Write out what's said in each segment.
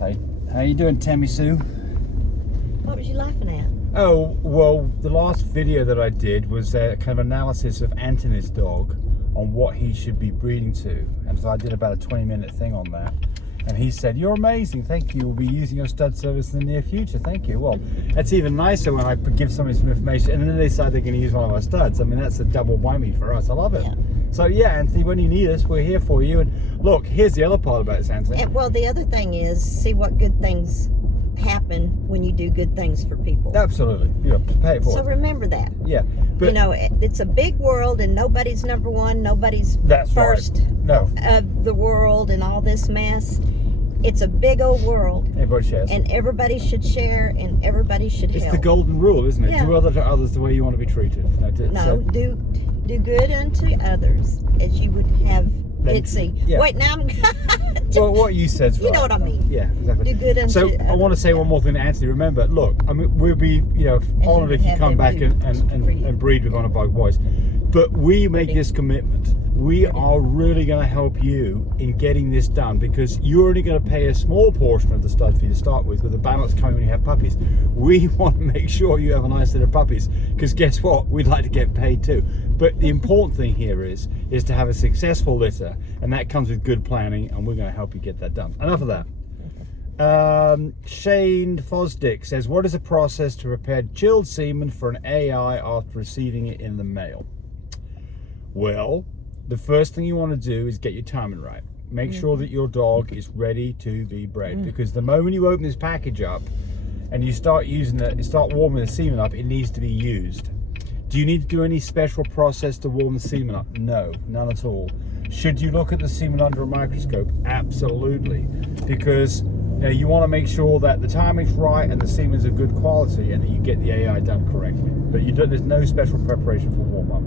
How you doing, Tammy Sue? What was you laughing at? Oh, well, the last video that I did was a kind of analysis of Anthony's dog on what he should be breeding to. And so I did about a 20-minute thing on that. And he said, "You're amazing, thank you. We'll be using your stud service in the near future, thank you." Well, that's even nicer when I give somebody some information and then they decide they're going to use one of our studs. I mean, that's a double whammy for us. I love it. Yeah. So yeah, Anthony, when you need us, we're here for you. And look, here's the other part about this, Anthony. And, well, the other thing is, see what good things happen when you do good things for people. Absolutely. You know, pay it forward. So remember that. Yeah. But you know, it's a big world and nobody's number one, nobody's that's first right. No. of the world and all this mess. It's a big old world. Everybody shares. And everybody should share and everybody should help. It's the golden rule, isn't it? Yeah. Do other to others the way you want to be treated. Do good unto others as you would have it see. Yeah. Wait, now I'm well, what you said's right. You know what I mean. Yeah, exactly. Do good unto So others. I want to say one more thing to Anthony. Remember, look, I mean, we'll be, honoured if you come back and breed with one of our boys. But we make this commitment. We are really going to help you in getting this done because you're only going to pay a small portion of the stud fee to start with the balance coming when you have puppies. We want to make sure you have a nice litter of puppies because guess what? We'd like to get paid too. But the important thing here is to have a successful litter, and that comes with good planning, and we're going to help you get that done. Enough of that. Shane Fosdick says, "What is the process to prepare chilled semen for an AI after receiving it in the mail?" Well, the first thing you want to do is get your timing right. Make sure that your dog is ready to be bred, because the moment you open this package up and you start warming the semen up, it needs to be used. Do you need to do any special process to warm the semen up? No, none at all. Should you look at the semen under a microscope? Absolutely, because you want to make sure that the timing's right and the semen's of good quality and that you get the AI done correctly. But there's no special preparation for warm up.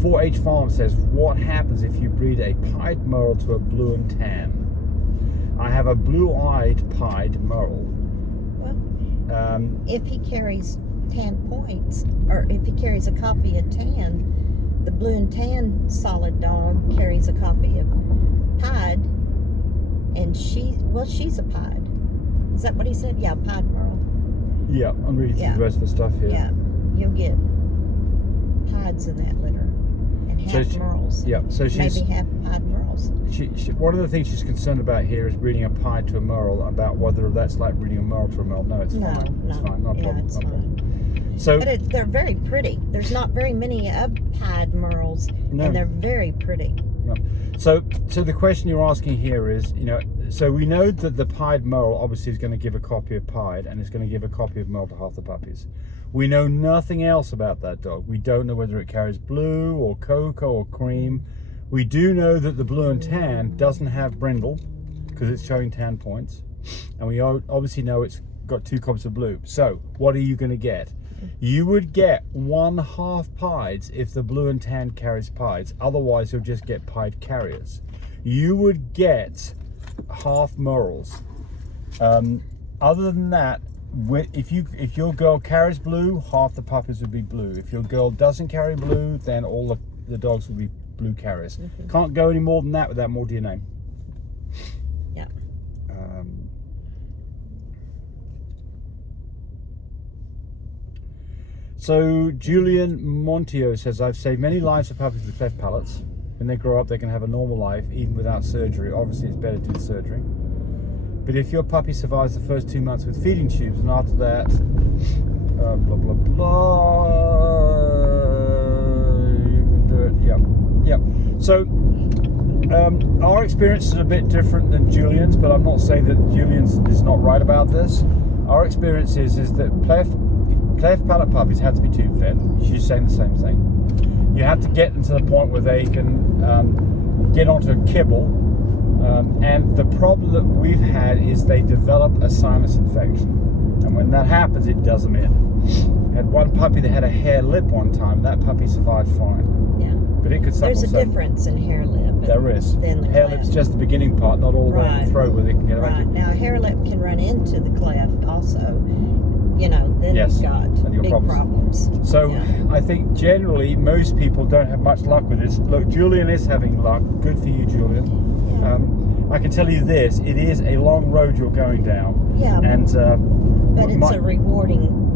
4H Farm says, "What happens if you breed a pied merle to a blue and tan?" I have a blue-eyed pied merle. Well, if he carries tan points, or if he carries a copy of tan, the blue and tan solid dog carries a copy of pied, and she's a pied. Is that what he said? Yeah, pied merle. Yeah, I'm reading through the rest of the stuff here. Yeah, you'll get pieds in that litter. Half merles. Yeah, so she's maybe half pied merles. One of the things she's concerned about here is breeding a pied to a merle. About whether that's like breeding a merle to a merle. No, it's fine. It's fine. No problem. It's no fine. Problem. So, but they're very pretty. There's not very many of pied merles, and they're very pretty. No. So the question you're asking here is, so we know that the pied merle obviously is going to give a copy of pied, and it's going to give a copy of merle to half the puppies. We know nothing else about that dog. We don't know whether it carries blue or cocoa or cream. We do know that the blue and tan doesn't have brindle because it's showing tan points. And we obviously know it's got 2 copies of blue. So what are you going to get? You would get 1/2 pieds if the blue and tan carries pieds. Otherwise, you'll just get pied carriers. You would get half merles. Other than that, if your girl carries blue, half the puppies would be blue. If your girl doesn't carry blue, then all the dogs will be blue carriers. Can't go any more than that without more DNA. Yeah. So Julian Montio says, "I've saved many lives of puppies with cleft palates. When they grow up, they can have a normal life even without surgery. Obviously, it's better to do the surgery. But if your puppy survives the first 2 months with feeding tubes and after that, blah, blah, blah, you can do it." Yep. So, our experience is a bit different than Julian's, but I'm not saying that Julian's is not right about this. Our experience is that cleft palate puppies had to be tube fed. She's saying the same thing. You have to get them to the point where they can get onto kibble. And the problem that we've had is they develop a sinus infection, and when that happens, it does them in. Had one puppy that had a hair lip one time. That puppy survived fine. Yeah. But it could suffer. There's a difference in hair lip. There is. Hair lip's just the beginning part, not all the way to the throat where they can get around. Right. Now, hair lip can run into the cleft also. Then you've got big problems. So I think generally most people don't have much luck with this. Look, Julian is having luck. Good for you, Julian. Yeah. I can tell you this: it is a long road you're going down. Yeah. And but it's a rewarding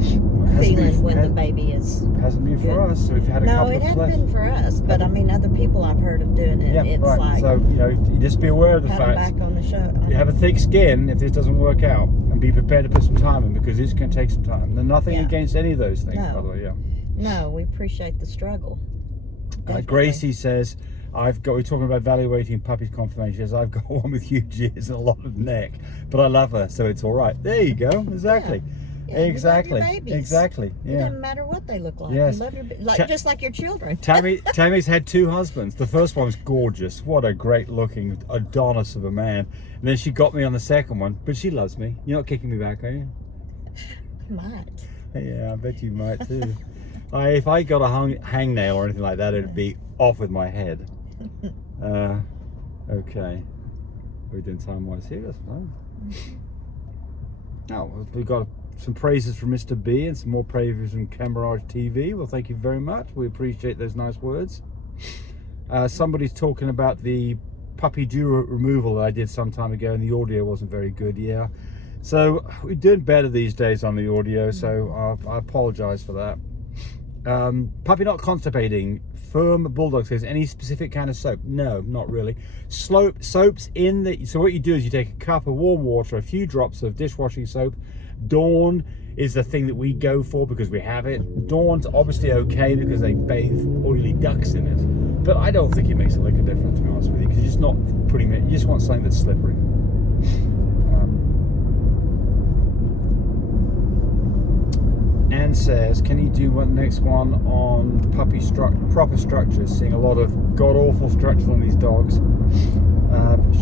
feeling when the baby is. Hasn't been for us. So we've had a No, couple it of hasn't clefts. been for us. But I mean, other people I've heard of doing it. Yeah, It's right. like. So you just be aware of the Cut 'em fact. back on the show. You have a thick skin if this doesn't work out, and be prepared to put some time in because it's going to take some time. And nothing against any of those things, by the way. Yeah. No, we appreciate the struggle. Gracie says, we're talking about evaluating puppies' conformation. She says, I've got one with huge ears and a lot of neck, but I love her, so it's all right. There you go. Exactly. Yeah, exactly. You love your babies. Exactly. Yeah. It doesn't matter what they look like. Yes. You love your just like your children. Tammy's had 2 husbands. The first one was gorgeous. What a great looking Adonis of a man. And then she got me on the second one, but she loves me. You're not kicking me back, are you? I might. Yeah, I bet you might too. If I got a hangnail or anything like that, it'd be off with my head. Okay. We're doing time-wise here, that's fine. Now, we got some praises from Mr. B and some more praises from Camerage TV. Well, thank you very much. We appreciate those nice words. Somebody's talking about the puppy dew removal that I did some time ago, and the audio wasn't very good. Yeah. So we're doing better these days on the audio, so I apologize for that. Puppy not constipating. Firm Bulldog says, any specific kind of soap? No, not really. Soaps in the... So what you do is you take a cup of warm water, a few drops of dishwashing soap. Dawn is the thing that we go for because we have it. Dawn's obviously okay because they bathe oily ducks in it. But I don't think it makes a lick of difference, to be honest with you, because you're just not putting it... You just want something that's slippery. Anne says, can you do next one on puppy proper structures? Seeing a lot of god-awful structures on these dogs.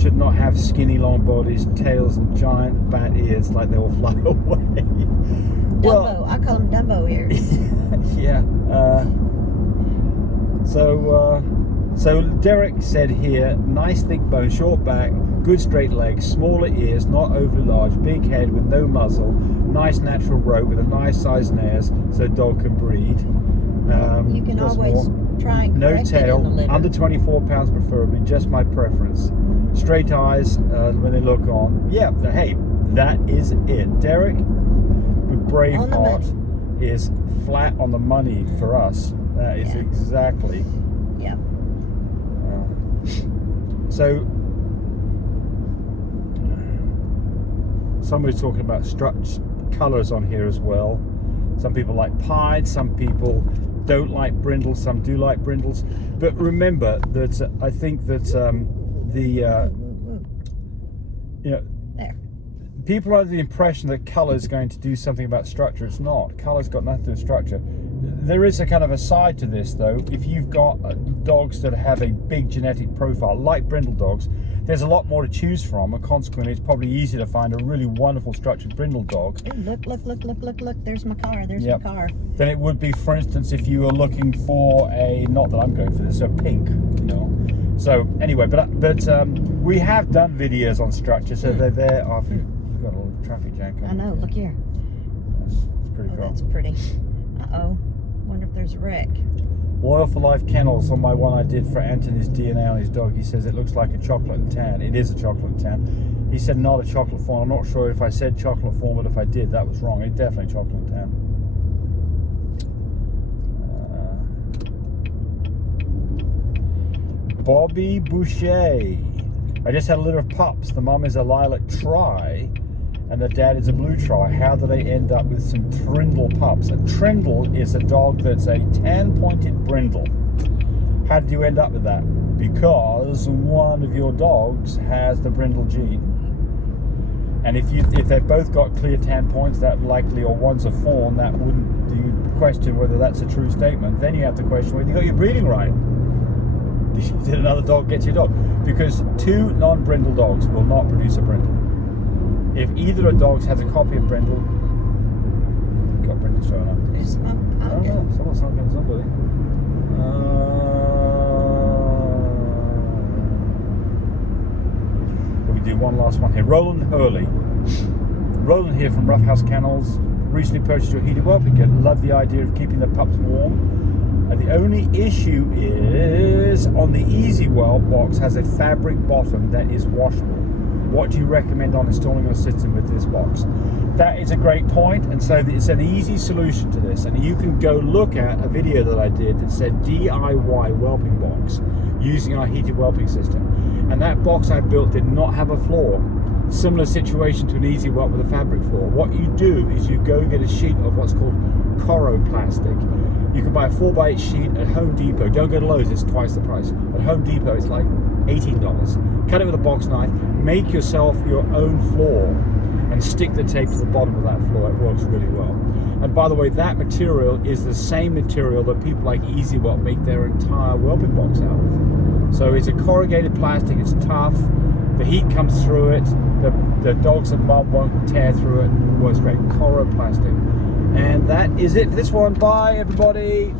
Should not have skinny long bodies, tails and giant bat ears like they will fly away. Dumbo, I call them Dumbo ears. Yeah. So Derek said here, nice thick bone, short back, good straight legs, smaller ears, not overly large, big head with no muzzle, nice natural rope with a nice size nares so dog can breed. You can always try and no correct tail, it in the litter. under 24 pounds preferably, just my preference. Straight eyes when they look on. Yeah, hey, that is it. Derek with Braveheart is flat on the money for us. That is exactly. Yeah. So somebody's talking about colours on here as well. Some people like pied, some people don't like brindles, some do like brindles. But remember that I think that people are under the impression that colour is going to do something about structure. It's not. Colour's got nothing to do with structure. There is a kind of a side to this though. If you've got dogs that have a big genetic profile, like brindle dogs, there's a lot more to choose from, and consequently it's probably easier to find a really wonderful structured brindle dog. Ooh, look, there's my car, my car. Than it would be, for instance, if you were looking for a, not that I'm going for this, a pink, you know. So anyway, but we have done videos on structure, so they're there. Oh, we've got a little traffic jam coming. I know, look here. That's pretty cool. That's pretty. Uh-oh, wonder if there's a wreck. Loyal for Life Kennels, on my one I did for Anthony's DNA on his dog, he says it looks like a chocolate and tan. It is a chocolate and tan. He said not a chocolate fawn. I'm not sure if I said chocolate fawn, but if I did, that was wrong. It's definitely chocolate and tan. Bobby Boucher. I just had a litter of pups. The mum is a lilac tri and the dad is a blue tri. How do they end up with some Trindle pups? A Trindle is a dog that's a tan-pointed brindle. How did you end up with that? Because one of your dogs has the brindle gene. And if they've both got clear tan points, that likely, or one's a fawn, that wouldn't do you question whether that's a true statement. Then you have to question whether you got your breeding right. Did another dog get your dog? Because 2 non-brindle dogs will not produce a brindle. If either of the dogs has a copy of Brindle, got Brindle showing up. There's my I don't know, someone's honking at somebody. We do one last one here. Roland Hurley. Roland here from Roughhouse Kennels. Recently purchased your heated whelping kit. Love the idea of keeping the pups warm. The only issue is on the Easy Well box has a fabric bottom that is washable. What do you recommend on installing your system with this box? That is a great point, and so it's an easy solution to this. And you can go look at a video that I did that said DIY whelping box using our heated whelping system. And that box I built did not have a floor. Similar situation to an easy whelp with a fabric floor. What you do is you go get a sheet of what's called Plastic. You can buy a 4x8 sheet at Home Depot. Don't go to Lowe's, it's twice the price. At Home Depot it's like $18. Cut it with a box knife, make yourself your own floor and stick the tape to the bottom of that floor. It works really well. And by the way, that material is the same material that people like Easy Whelp make their entire whelping box out of. So it's a corrugated plastic, it's tough, the heat comes through it, the dogs and mom won't tear through it. It works great. Plastic. And that is it for this one. Bye everybody.